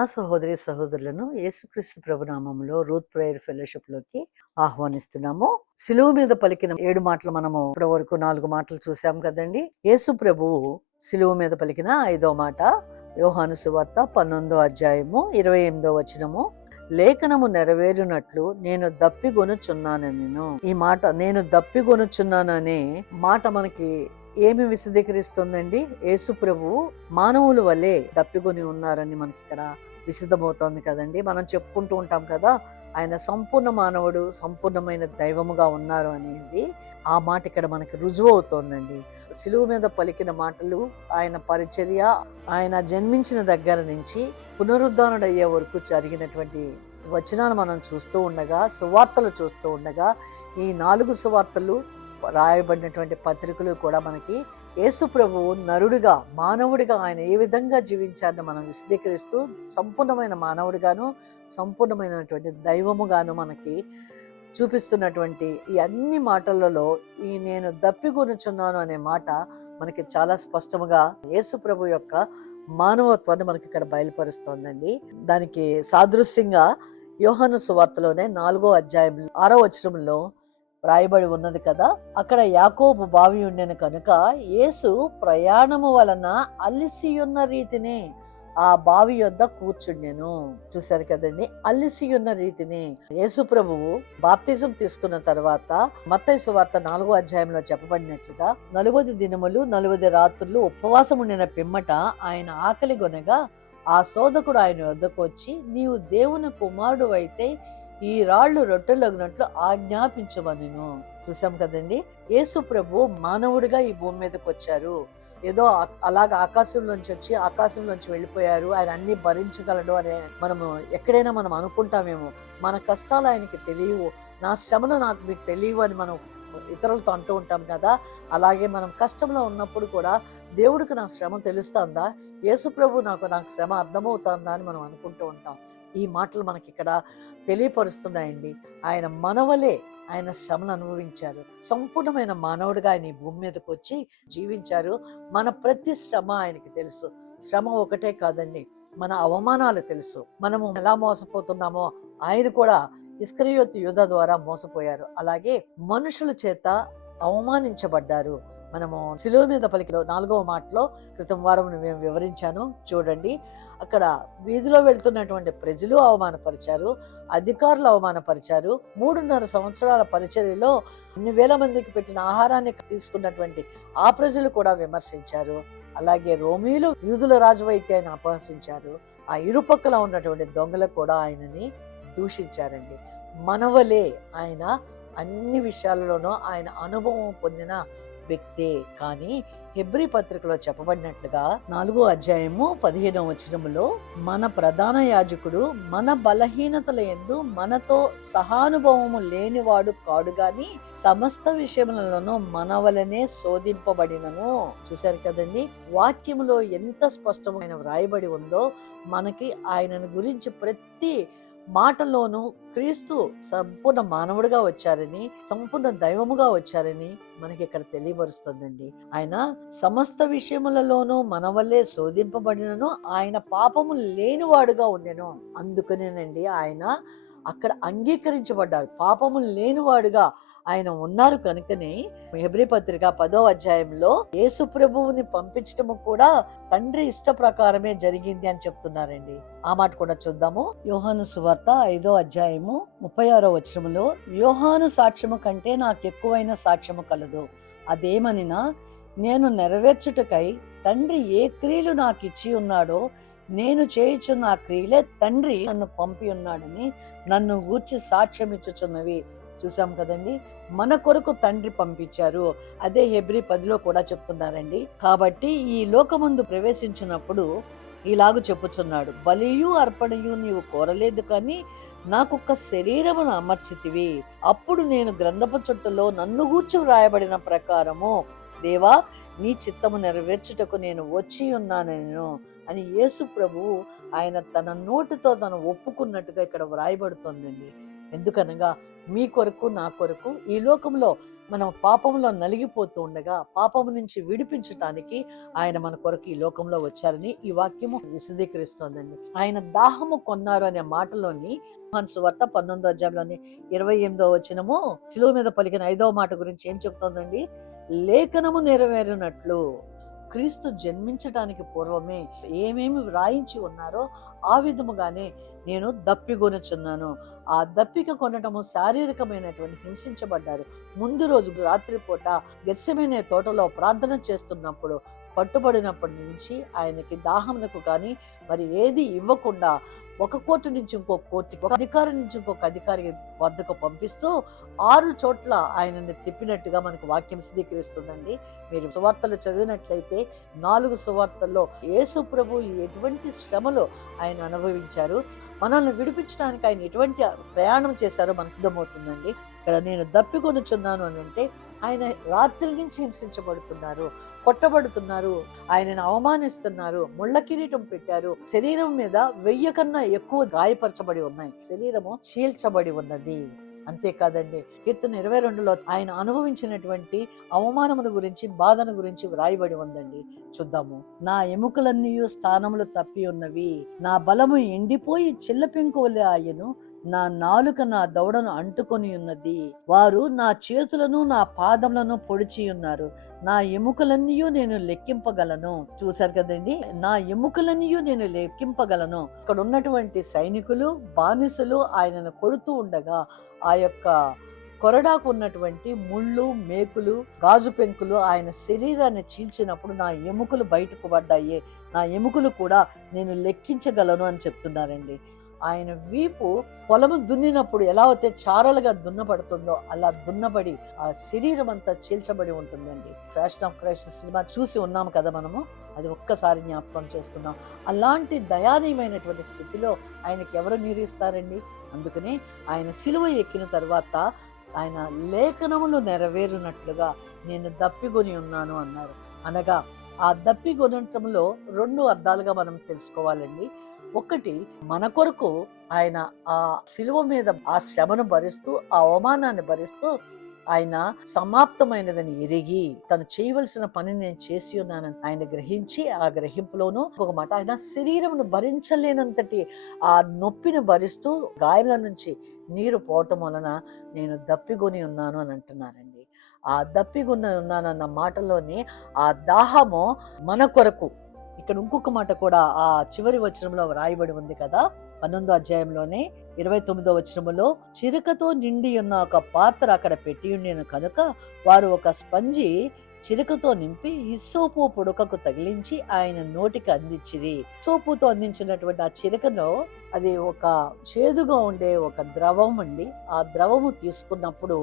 నా సహోదరి సహోదరులను యేసుక్రీస్తు ప్రభునామంలో రూత్ ప్రేయర్ ఫెలోషిప్లోకి ఆహ్వానిస్తున్నాము. సిలువ మీద పలికిన 7 మాటలు మనము ఇప్పటి వరకు 4 మాటలు చూసాం కదండి. యేసు ప్రభువు సిలువ మీద పలికిన 5వ మాట యోహాను సువార్త 19వ అధ్యాయము 28వ వచనము. లేఖనము నెరవేరునట్లు నేను దప్పిగొనుచున్నానెను. ఈ మాట నేను దప్పిగొనుచున్నాననే మాట మనకి ఏమి విశదీకరిస్తుందండి? యేసు ప్రభువు మానవుల వల్లే దప్పికొని ఉన్నారని మనకి ఇక్కడ విశదమవుతోంది కదండి. మనం చెప్పుకుంటూ ఉంటాం కదా, ఆయన సంపూర్ణ మానవుడు, సంపూర్ణమైన దైవముగా ఉన్నారు అనేది ఆ మాట ఇక్కడ మనకి రుజువు అవుతోందండి. సిలువ మీద పలికిన మాటలు, ఆయన పరిచర్య, ఆయన జన్మించిన దగ్గర నుంచి పునరుద్ధరణయ్యే వరకు జరిగినటువంటి వచనాలు మనం చూస్తూ ఉండగా, సువార్తలు చూస్తూ ఉండగా, ఈ 4 సువార్తలు రాయబడినటువంటి పత్రికలు కూడా మనకి యేసు ప్రభువు నరుడిగా, మానవుడిగా ఆయన ఏ విధంగా జీవించారని మనం విశదీకరిస్తూ సంపూర్ణమైన మానవుడిగాను, సంపూర్ణమైనటువంటి దైవముగాను మనకి చూపిస్తున్నటువంటి ఈ అన్ని మాటలలో ఈ నేను దప్పిగొనుచున్నాను అనే మాట మనకి చాలా స్పష్టముగా యేసు ప్రభు యొక్క మానవత్వాన్ని మనకి ఇక్కడ బయలుపరుస్తోందండి. దానికి సాదృశ్యంగా యోహాను సువార్తలోనే 4వ అధ్యాయం 6వ వచనంలో రాయబడి ఉన్నది కదా. అక్కడ యాకోబు బావి ఉండెను కనుక యేసు ప్రయాణము వలన అలిసియున్న రీతిని ఆ బావి యొద్ద కూర్చుండెను. చూశారు కదండి, అలిసియున్న రీతిని. యేసు ప్రభువు బాప్తిజం తీసుకున్న తర్వాత మత్తయి సువార్త 4వ అధ్యాయంలో చెప్పబడినట్లుగా 40 దినములు 40 రాత్రులు ఉపవాసం ఉండిన పిమ్మట ఆయన ఆకలి గొనగా ఆ శోధకుడు ఆయన వద్దకు వచ్చి, నీవు దేవుని కుమారుడు అయితే ఈ రాళ్లు రొట్టెలగునట్లు ఆజ్ఞాపించమనెను. చూసాం కదండి, యేసు ప్రభు మానవుడిగా ఈ భూమి మీదకి వచ్చారు. ఏదో అలాగ ఆకాశంలోంచి వచ్చి ఆకాశంలోంచి వెళ్ళిపోయారు, ఆయన అన్ని భరించగలడు అనే మనము ఎక్కడైనా మనం అనుకుంటామేమో. మన కష్టాలు ఆయనకి తెలియవు, నా శ్రమలు మీకు తెలియవు అని మనం ఇతరులతో అంటూ ఉంటాం కదా. అలాగే మనం కష్టంలో ఉన్నప్పుడు కూడా దేవుడికి నా శ్రమ తెలుస్తుందా, యేసు ప్రభు నాకు శ్రమ అర్థమవుతుందా అని మనం అనుకుంటూ ఉంటాం. ఈ మాటలు మనకి ఇక్కడ తెలియపరుస్తున్నాయండి. ఆయన మనవలే ఆయన శ్రమను అనుభవించారు. సంపూర్ణమైన మానవుడిగా ఆయన ఈ భూమి మీదకి వచ్చి జీవించారు. మన ప్రతి శ్రమ ఆయనకి తెలుసు. శ్రమ ఒకటే కాదండి, మన అవమానాలు తెలుసు. మనము ఎలా మోసపోతున్నామో ఆయన కూడా ఇస్కరియోతు యూదా ద్వారా మోసపోయారు. అలాగే మనుషుల చేత అవమానించబడ్డారు. మనము సిలువ మీద పలికిన 4వ మాటలో క్రితం వారం మేము వివరించాను చూడండి. అక్కడ వీధిలో వెళ్తున్నటువంటి ప్రజలు అవమానపరిచారు, అధికారులు అవమానపరిచారు. 3.5 సంవత్సరాల పరిచర్యలో అన్ని వేల మందికి పెట్టిన ఆహారాన్ని తీసుకున్నటువంటి ఆ ప్రజలు కూడా విమర్శించారు. అలాగే రోమీలు యూదుల రాజు అయితే ఆయన అపహసించారు. ఆ ఇరుపక్కల ఉన్నటువంటి దొంగలు కూడా ఆయనని దూషించారండి. మనవలే ఆయన అన్ని విషయాలలోనూ ఆయన అనుభవం పొందిన వ్యక్తే. కానీ హెబ్రీ పత్రికలో చెప్పబడినట్లుగా 4వ అధ్యాయము 15వ వచనములో మన ప్రధాన యాజకుడు మన బలహీనతల యందు మనతో సహానుభవము లేనివాడు కాడు గాని సమస్త విషయములలోనూ మన వలనే శోధింపబడినను. చూశారు కదండి, వాక్యములో ఎంత స్పష్టమైన వ్రాయబడి ఉందో. మనకి ఆయనను గురించి ప్రతి మాటల్లోనూ క్రీస్తు సంపూర్ణ మానవుడిగా వచ్చారని, సంపూర్ణ దైవముగా వచ్చారని మనకి ఇక్కడ తెలియపరుస్తుందండి. ఆయన సమస్త విషయములలోనూ మన వల్లే శోధింపబడినను ఆయన పాపము లేనివాడుగా ఉండెను. అందుకనేనండి ఆయన అక్కడ అంగీకరించబడ్డారు. పాపము లేనివాడుగా ఆయన ఉన్నారు కనుకనే హెబ్రీ పత్రిక 10వ అధ్యాయంలో యేసు ప్రభువుని పంపించటము కూడా తండ్రి ఇష్ట ప్రకారమే జరిగింది అని చెప్తున్నారండి. ఆ మాట కూడా చూద్దాము. యోహాను సువార్త 5వ అధ్యాయము 36వ వచనములో, యోహాను సాక్ష్యము కంటే నాకు ఎక్కువైన సాక్ష్యము కలదు. అదేమనినా, నేను నెరవేర్చుటకై తండ్రి ఏ క్రియలు నాకు ఇచ్చి ఉన్నాడో నేను చేయుచున్న ఆ క్రియలే తండ్రి నన్ను పంపి ఉన్నాడని నన్ను గూర్చి సాక్ష్యం ఇచ్చుచున్నవి. చూసాం కదండి, మన కొరకు తండ్రి పంపించారు. అదే హెబ్రీ 10లో కూడా చెప్తున్నారండి. కాబట్టి ఈ లోకమందు ప్రవేశించినప్పుడు ఇలాగూ చెప్పుచున్నాడు, బలియు అర్పణయు నీవు కోరలేదు కానీ నాకొక్క శరీరమును అమర్చితివి. అప్పుడు నేను గ్రంథపు చుట్టలో నన్ను గూర్చి వ్రాయబడిన ప్రకారము దేవా నీ చిత్తము నెరవేర్చుటకు నేను వచ్చి ఉన్నాను అని యేసు ప్రభువు ఆయన తన నోటితో తను ఒప్పుకున్నట్టుగా ఇక్కడ వ్రాయబడుతోందండి. ఎందుకనగా మీ కొరకు నా కొరకు ఈ లోకంలో మనం పాపంలో నలిగిపోతూ ఉండగా పాపము నుంచి విడిపించటానికి ఆయన మన కొరకు ఈ లోకంలో వచ్చారని ఈ వాక్యము విశదీకరిస్తోందండి. ఆయన దాహము కొన్నారు అనే మాటలోని సువార్త 19వ అధ్యాయంలోని 28వ వచనము శిలువ మీద పలికిన 5వ మాట గురించి ఏం చెప్తోందండి? లేఖనము నెరవేరినట్లు క్రీస్తు జన్మించటానికి పూర్వమే ఏమేమి వ్రాయించి ఉన్నారో ఆ విధముగానే నేను దప్పిగొనుచున్నాను. ఆ దప్పిక కొనటము శారీరకమైనటువంటి హింసించబడ్డారు. ముందు రోజు రాత్రిపూట గెత్సెమనే తోటలో ప్రార్థన చేస్తున్నప్పుడు పట్టుబడినప్పటి నుంచి ఆయనకి దాహమునకు కానీ మరి ఏది ఇవ్వకుండా ఒక కోర్టు నుంచి ఇంకొక కోర్టుకి, ఒక అధికారి నుంచి ఇంకొక అధికారి వద్దకు పంపిస్తూ 6 చోట్ల ఆయనని తిప్పినట్టుగా మనకు వాక్యం సిద్ధీకరిస్తుందండి. మీరు సువార్తలు చదివినట్లయితే 4 సువార్తల్లో యేసు ప్రభు ఎటువంటి శ్రమలు ఆయన అనుభవించారు, మనల్ని విడిపించడానికి ఆయన ఎటువంటి ప్రయాణం చేశారో మనకు అర్థమవుతుందండి. ఇక్కడ నేను దప్పికొనుచున్నాను అని అంటే ఆయన రాత్రి నుంచి హింసించబడుతున్నారు, కొట్టబడుతున్నారు, ఆయనను అవమానిస్తున్నారు, ముళ్ళ కిరీటం పెట్టారు, శరీరం మీద 1000 కన్నా ఎక్కువ గాయపరచబడి ఉన్నాయి, శరీరము చీల్చబడి ఉన్నది. అంతేకాదండి, కీర్తన 22లో ఆయన అనుభవించినటువంటి అవమానముల గురించి, బాధను గురించి వ్రాయబడి ఉందండి. చూద్దాము. నా ఎముకలన్నీ స్థానములు తప్పి ఉన్నవి, నా బలము ఎండిపోయి చిల్లపెంకువలే ఆయను, నా నాలుక నా దవడను అంటుకొని ఉన్నది, వారు నా చేతులను నా పాదములను పొడిచి ఉన్నారు, నా ఎముకలన్నీ నేను లెక్కింపగలను. చూశారు కదండి, నా ఎముకలన్నీ నేను లెక్కింపగలను. ఇక్కడ ఉన్నటువంటి సైనికులు, బానిసలు ఆయనను కొడుతూ ఉండగా ఆ యొక్క కొరడాకు ఉన్నటువంటి ముళ్ళు, మేకులు, గాజు పెంకులు ఆయన శరీరాన్ని చీల్చినప్పుడు నా ఎముకలు బయటకు పడ్డాయి, నా ఎముకలు కూడా నేను లెక్కించగలను అని చెప్తున్నారండి. ఆయన వీపు పొలము దున్నినప్పుడు ఎలా అయితే చారలుగా దున్నబడుతుందో అలా దున్నబడి ఆ శరీరం అంతా చీల్చబడి ఉంటుందండి. ఫ్యాషన్ ఆఫ్ క్రైస్ట్ సినిమా చూసి ఉన్నాము కదా మనము, అది ఒక్కసారి జ్ఞాపకం చేసుకున్నాం. అలాంటి దయానీయమైనటువంటి స్థితిలో ఆయనకి ఎవరు నీరిస్తారండి? అందుకనే ఆయన సిలువ ఎక్కిన తర్వాత ఆయన లేఖనములు నెరవేరునట్లుగా నేను దప్పిగొని ఉన్నాను అన్నారు. అనగా ఆ దప్పిగొనటంలో 2 అర్థాలుగా మనం తెలుసుకోవాలండి. ఒకటి, మన కొరకు ఆయన ఆ శిలువ మీద ఆ శ్రమను భరిస్తూ, ఆ అవమానాన్ని భరిస్తూ ఆయన సమాప్తమైనదని ఎరిగి తను చేయవలసిన పని నేను చేసి ఉన్నానని ఆయన గ్రహించి, ఆ గ్రహింపులోనూ ఒక మాట, ఆయన శరీరమును భరించలేనంతటి ఆ నొప్పిని భరిస్తూ గాయాల నుంచి నీరు పోవటం వలన నేను దప్పిగొని ఉన్నాను అని అంటున్నారండి. ఆ దప్పిగొని ఉన్నానన్న మాటలోని ఆ దాహము మన కొరకు. ఇక్కడ ఇంకొక మాట కూడా ఆ చివరి వచనంలో రాయబడి ఉంది కదా, 11వ అధ్యాయంలోనే 29వ వచనములో, చిరకతో నిండి ఉన్న ఒక పాత్ర అక్కడ పెట్టి ఉండేను కనుక వారు ఒక స్పంజి చిరకతో నింపి ఇస్సోపు పుడకకు తగిలించి ఆయన నోటికి అందించిరి. సోపుతో అందించినటువంటి ఆ చిరకలో అది ఒక చేదుగా ఉండే ఒక ద్రవం అండి. ఆ ద్రవము తీసుకున్నప్పుడు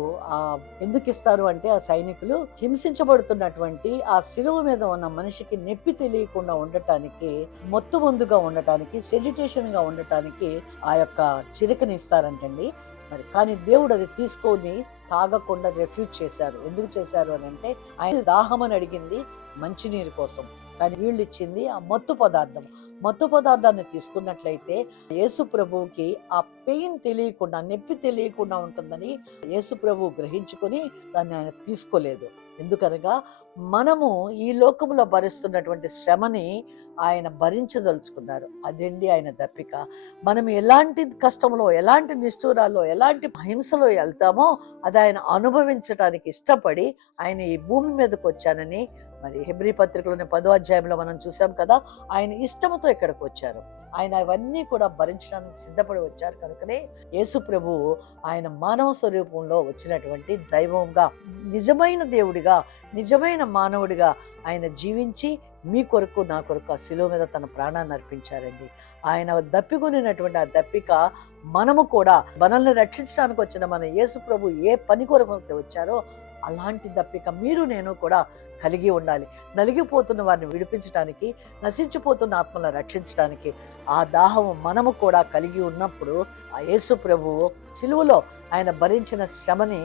ఎందుకు ఇస్తారు అంటే, ఆ సైనికులు హింసించబడుతున్నటువంటి ఆ శిలువ మీద ఉన్న మనిషికి నొప్పి తెలియకుండా ఉండటానికి, మొత్తు ముందుగా ఉండటానికి, సెడిటేషన్ గా ఉండటానికి ఆ యొక్క చిరకని ఇస్తారంటండి. మరి కానీ దేవుడు అది తీసుకొని తాగకుండా రిఫ్యూజ్ చేశారు. ఎందుకు చేశారు అని అంటే, ఆయన దాహం అని అడిగింది మంచినీరు కోసం, కానీ వీళ్ళు ఇచ్చింది ఆ మత్తు పదార్థం. మత్తు పదార్థాన్ని తీసుకున్నట్లయితే యేసు ప్రభువుకి ఆ పెయిన్ తెలియకుండా, నొప్పి తెలియకుండా ఉంటుందని యేసు ప్రభువు గ్రహించుకొని దాన్ని ఆయన తీసుకోలేదు. ఎందుకనగా మనము ఈ లోకంలో భరిస్తున్నటువంటి శ్రమని ఆయన భరించదలుచుకున్నారు. అదండి ఆయన దప్పిక. మనం ఎలాంటి కష్టంలో, ఎలాంటి నిష్ఠూరాల్లో, ఎలాంటి హింసలో వెళ్తామో అది ఆయన అనుభవించడానికి ఇష్టపడి ఆయన ఈ భూమి మీదకి వచ్చానని మరి హెబ్రీ పత్రికలోని 10వ అధ్యాయంలో మనం చూసాం కదా, ఆయన ఇష్టంతో ఇక్కడికి వచ్చారు. ఆయన అవన్నీ కూడా భరించడానికి సిద్ధపడి వచ్చారు. కనుకనే యేసు ప్రభువు ఆయన మానవ స్వరూపంలో వచ్చినటువంటి దైవంగా, నిజమైన దేవుడిగా, నిజమైన మానవుడిగా ఆయన జీవించి మీ కొరకు, నా కొరకు ఆ శిలువ మీద తన ప్రాణాన్ని అర్పించారండి. ఆయన దప్పికొనినటువంటి ఆ దప్పిక మనము కూడా, మనల్ని రక్షించడానికి వచ్చిన మన యేసు ప్రభు ఏ పని కొరకు వచ్చారో అలాంటి దప్పిక మీరు నేను కూడా కలిగి ఉండాలి. నలిగిపోతున్న వారిని విడిపించడానికి, నశించిపోతున్న ఆత్మలను రక్షించడానికి ఆ దాహము మనము కూడా కలిగి ఉన్నప్పుడు ఆ యేసు ప్రభువు సిలువలో ఆయన భరించిన శ్రమని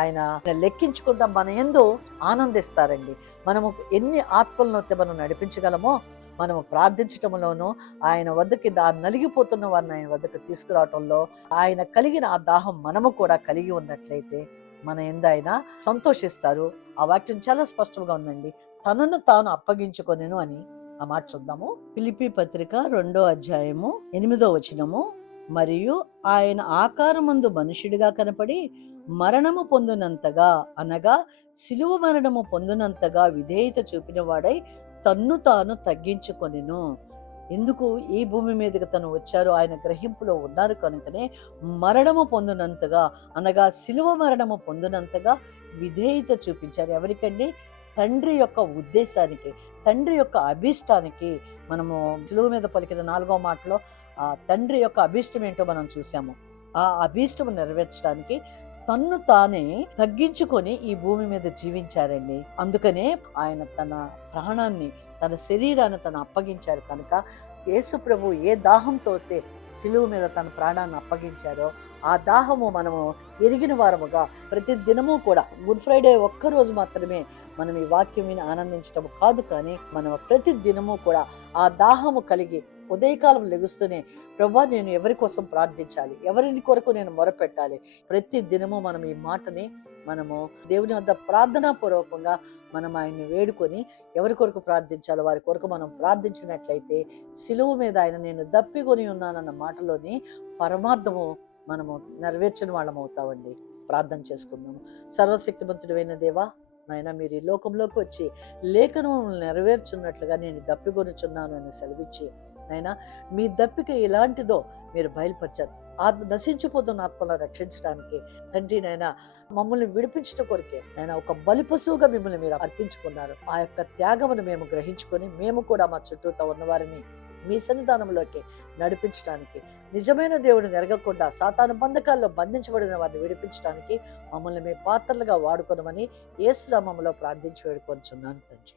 ఆయన లెక్కించుకుంటా మన యందు ఆనందిస్తారండి. మనము ఎన్ని ఆత్మలను మనం నడిపించగలమో మనము ప్రార్థించటంలోనూ ఆయన వద్దకి నలిగిపోతున్న వారిని ఆయన వద్దకు తీసుకురావటంలో ఆయన కలిగిన ఆ దాహం మనము కూడా కలిగి ఉన్నట్లయితే మన యందు ఆయన సంతోషిస్తారు. ఆ వాక్యం చాలా స్పష్టంగా ఉందండి. తనను తాను అప్పగించుకొనెను అని ఆ మాట చూద్దాము. ఫిలిప్పీ పత్రిక 2వ అధ్యాయము 8వ వచనము. మరియు ఆయన ఆకారమందు మనుషుడిగా కనపడి మరణము పొందినంతగా, అనగా శిలువ మరణము పొందినంతగా విధేయత చూపిన వాడై తన్ను తాను తగ్గించుకొనెను. ఎందుకు ఈ భూమి మీదకి తను వచ్చారో ఆయన గ్రహింపులో ఉన్నారు కనుకనే మరణము పొందినంతగా, అనగా శిలువ మరణము పొందినంతగా విధేయత చూపించారు. ఎవరికండి? తండ్రి యొక్క ఉద్దేశానికి, తండ్రి యొక్క అభీష్టానికి. మనము శిలువ మీద పలికిన 4వ మాటలో ఆ తండ్రి యొక్క అభీష్టం ఏంటో మనం చూసాము. ఆ అభీష్టం నెరవేర్చడానికి తన్ను తానే తగ్గించుకొని ఈ భూమి మీద జీవించారండి. అందుకనే ఆయన తన ప్రాణాన్ని, తన శరీరాన్ని తను అప్పగించారు. కనుక యేసు ప్రభు ఏ దాహంతో శిలువ మీద తన ప్రాణాన్ని అప్పగించారో ఆ దాహము మనము ఎరిగిన వారముగా ప్రతి దినము కూడా, గుడ్ ఫ్రైడే ఒక్కరోజు మాత్రమే మనం ఈ వాక్యం విని ఆనందించడం కాదు, కానీ మనం ప్రతి దినము కూడా ఆ దాహము కలిగి ఉదయకాలం లెగుస్తూనే ప్రభువా నేను ఎవరి కోసం ప్రార్థించాలి, ఎవరిని కొరకు నేను మొరపెట్టాలి, ప్రతి దినము మనం ఈ మాటని మనము దేవుని వద్ద ప్రార్థనా పూర్వకంగా మనం ఆయన్ని వేడుకొని ఎవరి కొరకు ప్రార్థించాలో వారి కొరకు మనం ప్రార్థించినట్లయితే శిలువ మీద ఆయన నేను దప్పికొని ఉన్నానన్న మాటలోని పరమార్థము మనము నెరవేర్చిన వాళ్ళం అవుతామండి. ప్రార్థన చేసుకుందాము. సర్వశక్తిమంతుడైన దేవా, నాయన మీరు ఈ లోకంలోకి వచ్చి లేఖనము నెరవేర్చున్నట్లుగా నేను దప్పికొనుచున్నాను అని సెలవిచ్చి, నాయన మీ దప్పిక ఎలాంటిదో మీరు బయలుపరిచారు. నశించిపోతున్న ఆత్మలను రక్షించడానికి తండ్రి నాయన మమ్మల్ని విడిపించడం కొరికే ఆయన ఒక బలి పశువుగా మిమ్మల్ని మీరు అర్పించుకున్నారు. ఆ యొక్క త్యాగమును మేము గ్రహించుకొని మేము కూడా మా చుట్టూతో ఉన్నవారిని మీ సన్నిధానంలోకి నడిపించడానికి, నిజమైన దేవుడిని ఎరగకుండా సాతాను బంధకాల్లో బంధించబడిన వారిని విడిపించడానికి మమ్మల్ని మీ పాత్రలుగా వాడుకొనమని యేసు నామములో ప్రార్థించి వేడుకొనుచున్నాను తండ్రి.